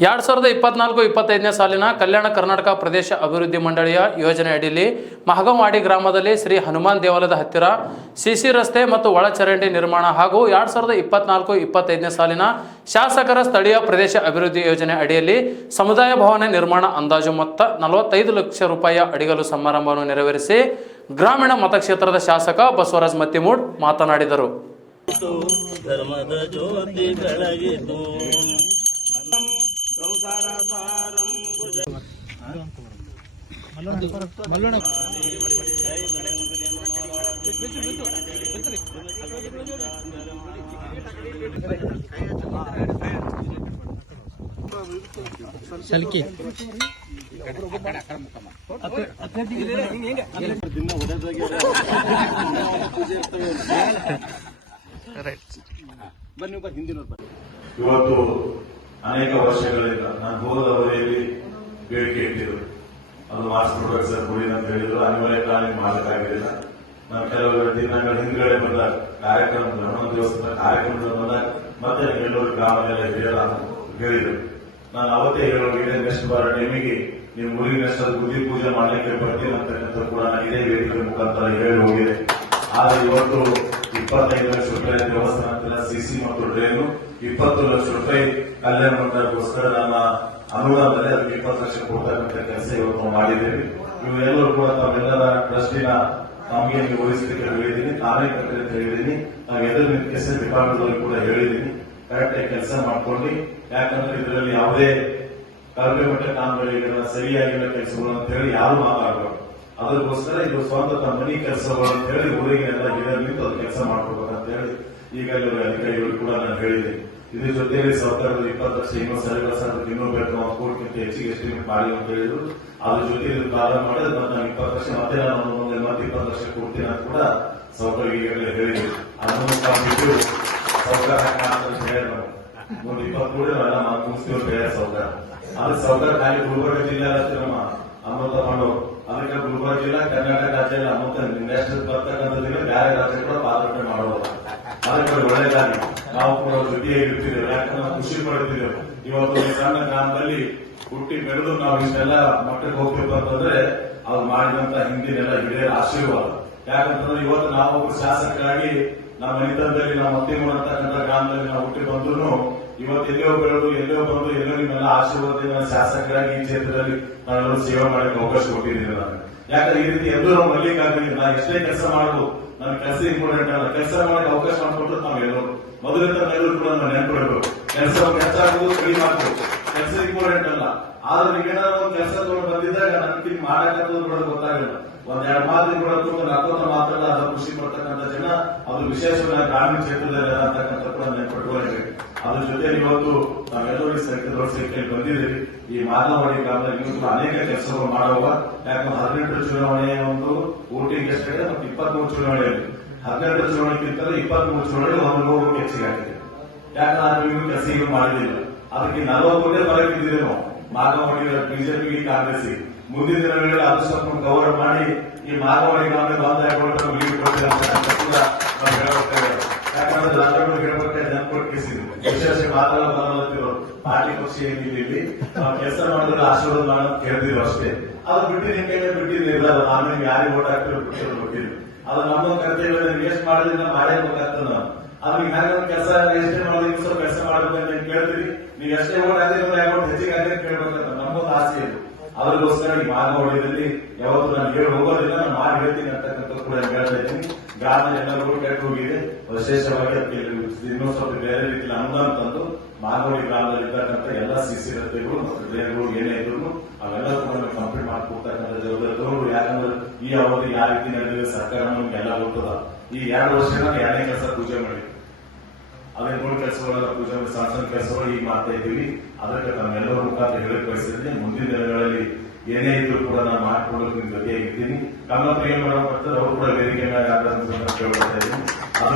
2024-25ನೇ ಸಾಲಿನ ಕಲ್ಯಾಣ ಕರ್ನಾಟಕ ಪ್ರದೇಶ ಅಭಿವೃದ್ಧಿ ಮಂಡಳಿಯ ಯೋಜನೆ ಅಡಿಯಲ್ಲಿ ಮಹಗಂವಾಡಿ ಗ್ರಾಮದಲ್ಲಿ ಶ್ರೀ ಹನುಮಾನ್ ದೇವಾಲಯದ ಹತ್ತಿರ ಸಿಸಿ ರಸ್ತೆ ಮತ್ತು ಒಳಚರಂಡಿ ನಿರ್ಮಾಣ ಹಾಗೂ 2024-25ನೇ ಸಾಲಿನ ಶಾಸಕರ ಸ್ಥಳೀಯ ಪ್ರದೇಶ ಅಭಿವೃದ್ಧಿ ಯೋಜನೆ ಅಡಿಯಲ್ಲಿ ಸಮುದಾಯ ಭವನ ನಿರ್ಮಾಣ ಅಂದಾಜು ಮೊತ್ತ 45 ಲಕ್ಷ ರೂಪಾಯಿ ಅಡಿಗಲು ಸಮಾರಂಭವನ್ನು ನೆರವೇರಿಸಿ ಗ್ರಾಮೀಣ ಮತಕ್ಷೇತ್ರದ ಶಾಸಕ ಬಸವರಾಜ ಮತ್ತಿಮೂಡ್ ಮಾತನಾಡಿದರು. ಧರ್ಮದ ಜ್ಯೋತಿ ಬೆಳಗಿತು ಸಲ್ಕಿ ಇವತ್ತು ಅನೇಕ ವರ್ಷಗಳಿಂದ ನಾನು ಹೋದ ಅವಧಿಯಲ್ಲಿ ಬೇಡಿಕೆ ಇಟ್ಟಿದ್ರು, ಅದು ಮಾಡಿಸ್ಕೊಡ್ಬೇಕು ಸರ್ ಗುಡಿ ಅಂತ ಹೇಳಿದ್ರು. ಅನಿವಾರ್ಯ ಕಾರಣ ಮಾಡಕ್ಕಾಗಿರಲಿಲ್ಲ. ನಾನು ಕೆಲವು ದಿನಗಳ ಹಿಂದ್ಗಡೆ ಬಂದ ಕಾರ್ಯಕ್ರಮ ಹನುಮಾನ್ ದೇವಸ್ಥಾನ ಕಾರ್ಯಕ್ರಮದ ಬಂದಾಗ ಮತ್ತೆ ಎಲ್ಲರೂ ಗ್ರಾಮದಲ್ಲ ಹಿರಿಯರ ಹೇಳಿದ್ರು. ನಾನು ಅವತ್ತೇ ಹೇಳೋರಿಗೆ ನೆಕ್ಸ್ಟ್ ಬರೋ ಟೈಮಿಗೆ ನೀವು ಗುಡಿ ನೆಕ್ಸ್ಟ್ ಅದು ಗುಡಿ ಪೂಜೆ ಮಾಡ್ಲಿಕ್ಕೆ ಬರ್ತೀನಿ ಅಂತಕ್ಕಂಥ ಕೂಡ ನಾನು ಇದೇ ವೇದಿಕೆ ಮುಖಾಂತರ ಹೇಳಿ ಹೋಗಿದೆ. ಆದ್ರೆ ಇವತ್ತು 25 ಲಕ್ಷ ರೂಪಾಯಿ ದೇವಸ್ಥಾನ ಸಿಸಿ ಮತ್ತು ಡ್ರೈನು, 20 ಲಕ್ಷ ರೂಪಾಯಿ ಕಲ್ಯಾಣ ಮಂಟಪಕ್ಕೋಸ್ಕರ ನನ್ನ ಅನುದಾನದಲ್ಲಿ ಅದಕ್ಕೆ 20 ಲಕ್ಷ ಕೊಡ್ತಕ್ಕಂಥ ಕೆಲಸ ಇವತ್ತು ಮಾಡಿದ್ದೇವೆ. ಇವೆಲ್ಲರೂ ಕೂಡ ತಾವೆಲ್ಲರ ಟ್ರಸ್ಟಿನ ನಮಗೆ ನೀವು ವಹಿಸಲಿಕ್ಕೆ ಹೇಳಿದ್ದೀನಿ, ನಾನೇ ಕಟ್ಟೆ ಅಂತ ಹೇಳಿದ್ದೀನಿ. ನಾವು ಎದುರು ನಿಂತಿಸಿ ಡಿಪಾರ್ಟ್ಮೆಂಟ್ ಕೂಡ ಹೇಳಿದ್ದೀನಿ, ಕರೆಕ್ಟ್ ಆಗಿ ಕೆಲಸ ಮಾಡ್ಕೊಂಡು. ಯಾಕಂದ್ರೆ ಇದರಲ್ಲಿ ಯಾವುದೇ ಕಳಪೆ ಮಟ್ಟ ಕಾಮಗಾರಿಗಳ ಸರಿಯಾಗಿಲ್ಲ ಕೆಲಸಗಳು ಅಂತ ಹೇಳಿ ಯಾರು ಮಾತಾಡಬಾರ್ದು. ಅದಕ್ಕೋಸ್ಕರ ಇದು ಸ್ವಂತ ತಮ್ಮ ಮನೆ ಕೆಲಸಗಳು ಅಂತ ಹೇಳಿ ಊರಿಗೆಲ್ಲ ಹಿರಿಯರು ನಿಂತು ಅದು ಕೆಲಸ ಮಾಡ್ಕೋಬೇಕಂತ ಹೇಳಿ ಈಗಾಗಲೇ ಅಧಿಕಾರಿಗಳು ಕೂಡ ನಾನು ಹೇಳಿದೆ. ಇದ್ರ ಜೊತೆಯಲ್ಲಿ ಸರ್ಕಾರದ 20 ಲಕ್ಷ ಇನ್ನೂ ಸರಿಗಳ ಅದಕ್ಕೆ ಇನ್ನೂ ಬೇಕು, 1 ಕೋಟಿಗಿಂತ ಹೆಚ್ಚಿಗೆ ಎಸ್ಟಿಮೇಟ್ ಮಾಡಿ ಅಂತ ಹೇಳಿದ್ರು. ಅದ್ರ ಜೊತೆ ಇದು ಪ್ರಾರಂಭ ಮಾಡಿದ್ರೆ ನಾನು 20 ಲಕ್ಷ ಮತ್ತೆ ನಾನು ಮತ್ತೆ 20 ಲಕ್ಷ ಕೊಡ್ತೀನಿ ಅಂತ ಕೂಡ ಸೌಕರ್ಯ ಈಗಾಗಲೇ ಹೇಳಿದ್ರು. ಅದನ್ನು ಬಿಟ್ಟು ಸೌಕರ್ಯ ಅಂತ ಹೇಳಿ ನಾವು 20 ಕೋಟಿ ಎಲ್ಲ ಮುಗಿಸ್ತೀವಿ ಅಂತ ಹೇಳಿ ಸೌಕರ್ಯ. ಆದ್ರೆ ಸೌಕರ್ಯ ಖಾಲಿ ಗುಲ್ಬರ್ಗ ಜಿಲ್ಲೆ ಅಷ್ಟೇ ನಮ್ಮ ಅಮೃತ ಮಾಡೋರು. ಅದಕ್ಕೆ ಗುಲ್ಬರ್ಗ ಜಿಲ್ಲಾ ಕರ್ನಾಟಕ ರಾಜ್ಯದಲ್ಲಿ ಅಮೃತ ನ್ಯಾಷನಲ್ ಬರ್ತಕ್ಕಂಥದ್ದಿಲ್ಲ, ಬೇರೆ ರಾಜ್ಯ ಕೂಡ ಪಾದರ್ಪಣೆ ಮಾಡೋದು. ಅದಕ್ಕೆ ಒಳ್ಳೆದಾಗಿ ನಾವು ಕೂಡ ಜೊತೆಯಾಗಿ ಇರ್ತಿದ್ದೇವೆ. ಯಾಕಂದ್ರೆ ನಾವು ಖುಷಿ ಪಡ್ತಿದ್ದೇವೆ. ಇವತ್ತು ಈ ಸಣ್ಣ ಗ್ರಾಮದಲ್ಲಿ ಹುಟ್ಟಿ ಬೆಳೆದು ನಾವು ಇಷ್ಟೆಲ್ಲ ಮಟ್ಟಕ್ಕೆ ಹೋಗ್ಬೇಕು ಅಂತಂದ್ರೆ ಅವ್ರು ಮಾಡಿದಂತ ಹಿಂದಿನೆಲ್ಲ ಹಿರಿಯರ ಆಶೀರ್ವಾದ. ಯಾಕಂತಂದ್ರೆ ಇವತ್ತು ನಾವು ಶಾಸಕರಾಗಿ ನಮ್ಮ ಮನೆತನದಲ್ಲಿ ನಾವು ಮತ್ತಿಮೂರು ಅಂತಕ್ಕಂಥ ಗ್ರಾಮದಲ್ಲಿ ನಾವು ಹುಟ್ಟಿ ಬಂದ್ರು ಇವತ್ತು ಎಲ್ಲೋ ಬೆಳೆದು ಎಲ್ಲೋ ಬಂದು ಎಲ್ಲೋ ನಿಮ್ಮೆಲ್ಲ ಆಶೀರ್ವಾದ ಶಾಸಕರಾಗಿ ಈ ಕ್ಷೇತ್ರದಲ್ಲಿ ನಾವೆಲ್ಲರೂ ಸೇವೆ ಮಾಡಕ್ಕೆ ಅವಕಾಶ ಕೊಟ್ಟಿದ್ದೀನಿ ನಾನು. ಯಾಕಂದ್ರೆ ಈ ರೀತಿ ಎಲ್ಲರೂ ನಾವು ಮಲ್ಲಿಕಾಗಲಿ ನಾ ಎಷ್ಟೇ ಕೆಲಸ ಮಾಡೋದು ನನ್ನ ಕೆಲಸ ಇಂಪಾರ್ಟೆಂಟ್ ಅಲ್ಲ, ಕೆಲಸ ಮಾಡಕ್ಕೆ ಅವಕಾಶ ಮಾಡಿಕೊಟ್ರೆ ನಾವೆಲ್ಲರೂ ಮೊದಲಿಂದ ಎಲ್ಲರೂ ಕೂಡ ನಾವು ನೆನ್ಪಿಡ್ಬೇಕು. ಕೆಲಸ ಹೆಚ್ಚಾಗುವುದು ಕಡಿಮೆ ಆಗ್ಬೇಕು, ಕೆಲಸ ಇಂಪಾರ್ಟೆಂಟ್ ಅಲ್ಲ. ಆದ್ರೆ ನೀವೇನಾದ್ರು ಒಂದು ಕೆಲಸ ತಗೊಂಡು ಬಂದಿದ್ದಾಗ ನನಗೆ ಮಾಡಕ್ಕಂಥದ್ದು ಕೂಡ ಗೊತ್ತಾಗಲ್ಲ. 1-2 ಮಾತು ಕೂಡ ನಕ್ಕೋತ ಮಾತಾಡ ಅದು ಖುಷಿ ಪಡ್ತಕ್ಕಂಥ ಜನ, ಅದು ವಿಶೇಷವಾಗಿ ಗ್ರಾಮೀಣ ಕ್ಷೇತ್ರದಲ್ಲಿ ಅಂತಕ್ಕಂಥ ಕೂಡ ನೆನ್ಪಿಟ್ಕೊಳ್ಳಬೇಕು. ಅದ್ರ ಜೊತೆ ಇವತ್ತು ನಾವೆಲ್ಲರೂ ಈ ಸಂಖ್ಯೆಯಲ್ಲಿ ಬಂದಿದ್ದೀವಿ. ಈ ಮಾನವಾಡಿ ಗ್ರಾಮದಲ್ಲಿ ಇವತ್ತು ಅನೇಕ ಕೆಲಸಗಳು ಮಾಡುವ. ಯಾಕಂದ್ರೆ 18 ಚುನಾವಣೆ ಒಂದು ವೋಟಿಂಗ್ ಎಷ್ಟಿದೆ ಮತ್ತು 23 ಚುನಾವಣೆಯಲ್ಲಿ 18 ಚುನಾವಣೆಗಿಂತಲೂ 23 ಚುನಾವಣೆ 100 ಹೆಚ್ಚಿಗೆ ಆಗಿದೆ. ಯಾಕಂದ್ರೆ ನಾವು ಇನ್ನೂ ಕೆಲಸ ಏನು ಮಾಡಿದಿಲ್ಲ. ಅದಕ್ಕೆ 40 ಕೋಟಿ ಬರಕಿದ್ದೀವಿ ನಾವು ಮಾನವಾಡಿ ಬಿಜೆಪಿಗೆ ಕಾಂಗ್ರೆಸ್ಗೆ. ಮುಂದಿನ ದಿನಗಳಲ್ಲಿ ಅದಷ್ಟು ಗೌರವ ಮಾಡಿ ಈ ಮಾನವಾಡಿ ಗ್ರಾಮದ ಬಾಂಧವ್ಯ ಕೂಡ ನಾವು ಹೇಳಬೇಕಾಗಿದೆ. ಯಾಕಂದ್ರೆ ರಾಜಗಳು ಹೇಳಬೇಕಾದ್ರೆ ನೆನಪಟ್ಟಿಸಿದ್ವಿ ವಿಶೇಷ ಮಾತಾಡೋದು ಪಾರ್ಟಿ ಪಕ್ಷ ಏನಿದ್ದೀವಿ ನಾವು ಕೆಲಸ ಮಾಡಿದ್ರೆ ಆಶೀರ್ವಾದ ಮಾಡೋದು ಕೇಳ್ತೀವಿ ಅಷ್ಟೇ. ಅದು ಬಿಟ್ಟು ನಿಮ್ ಕೈಗೆ ಬಿಟ್ಟಿರ್ಲಿಲ್ಲ. ಆಮೇಲೆ ಯಾರಿಗೆ ಓಟ್ ಹಾಕ್ತಿರೋ ಬಿಟ್ಟಿರ್ಲಿ. ಅದು ನಮ್ಮ ಕರ್ತವ್ಯ ಎಷ್ಟು ಮಾಡಿದ್ರೆ ಮಾಡೇ ಬೇಕಾಗ್ತದೆ. ನಾವು ಅದಕ್ಕೆ ನಾನು ಕೆಲಸ ಎಷ್ಟೇ ಮಾಡೋದು ಸ್ವಲ್ಪ ಕೆಲಸ ಮಾಡಬೇಕಂತ ಕೇಳ್ತೀವಿ. ನೀವು ಎಷ್ಟೇ ಓಟ್ ಹಾಕಿದ್ರೆ ಅಮೌಂಟ್ ಹೆಚ್ಚಿಗೆ ಹಾಕಿ ಕೇಳ್ಬೇಕಂತ ನಮ್ಮೊಂದು ಆಸೆ ಇದೆ. ಅದಕ್ಕೋಸ್ಕರ ಈ ಮಾನವಾಡಿಯಲ್ಲಿ ಯಾವತ್ತು ನಾನು ಹೇಳಿ ಹೋಗೋದಿಲ್ಲ, ನಾನು ಮಾಡಿ ಹೇಳ್ತೀನಿ ಅಂತಕ್ಕಂಥ ಕೂಡ ಹೇಳ್ತಾ ಇದ್ದೀನಿ. ಗ್ರಾಮದಲ್ಲಿ ಎಲ್ಲರೂ ಕೆಟ್ಟು ಹೋಗಿದೆ. ವಿಶೇಷವಾಗಿ ಅದಕ್ಕೆ ಇನ್ನೂ ಸ್ವಲ್ಪ ಬೇರೆ ರೀತಿಯಲ್ಲಿ ಅನುದಾನ ತಂದು ಮಾನವಾಡಿ ಗ್ರಾಮದಲ್ಲಿ ಇರ್ತಕ್ಕಂಥ ಎಲ್ಲ ಸಿಸಿ ರಸ್ತೆಗಳು ಮತ್ತು ಡ್ರೈನ್ಗಳು ಏನೇ ಇದ್ರು ಅವೆಲ್ಲ ಕೂಡ ಕಂಪ್ಲೀಟ್ ಮಾಡಿಕೊಡ್ತಕ್ಕಂಥ ಜವಾಬ್ದಾರಿ. ಯಾಕಂದ್ರೆ ಈ ಅವಧಿ ಯಾವ ರೀತಿ ನಡೆದಿದೆ ಸರ್ಕಾರ ನಮ್ಗೆಲ್ಲ ಗೊತ್ತದ. ಈ 2 ವರ್ಷ 2ನೇ ಕೆಲಸ ಪೂಜೆ ಮಾಡಿ ಅದೇ 3 ಕೆಲಸಗಳೆಲ್ಲ ಪೂಜೆ ಮಾಡಿ ಸಣ್ಣ ಕೆಲಸಗಳು ಈಗ ಮಾಡ್ತಾ ಇದ್ದೀವಿ. ಅದಕ್ಕೆ ನಮ್ಮೆಲ್ಲರ ಮುಖಾಂತರ ಹೇಳಕ್ ಬಯಸಿದ್ದೀನಿ. ಮುಂದಿನ ದಿನಗಳಲ್ಲಿ ಏನೇ ಇದ್ರು ಕೂಡ ನಾನು ಮಾಡ್ಕೊಳ್ಳೋಕೆ ನಿಮ್ ಜೊತೆಯಾಗಿದ್ದೀನಿ. ನಮ್ಮ ಪ್ರಿಯ ಮಾಡೋ ಬರ್ತಾರೆ ಅವ್ರು ಕೂಡ ವೇದಿಕೆ ಮೇಲೆ ಕೇಳ್ತಾ ಇದ್ದೀನಿ.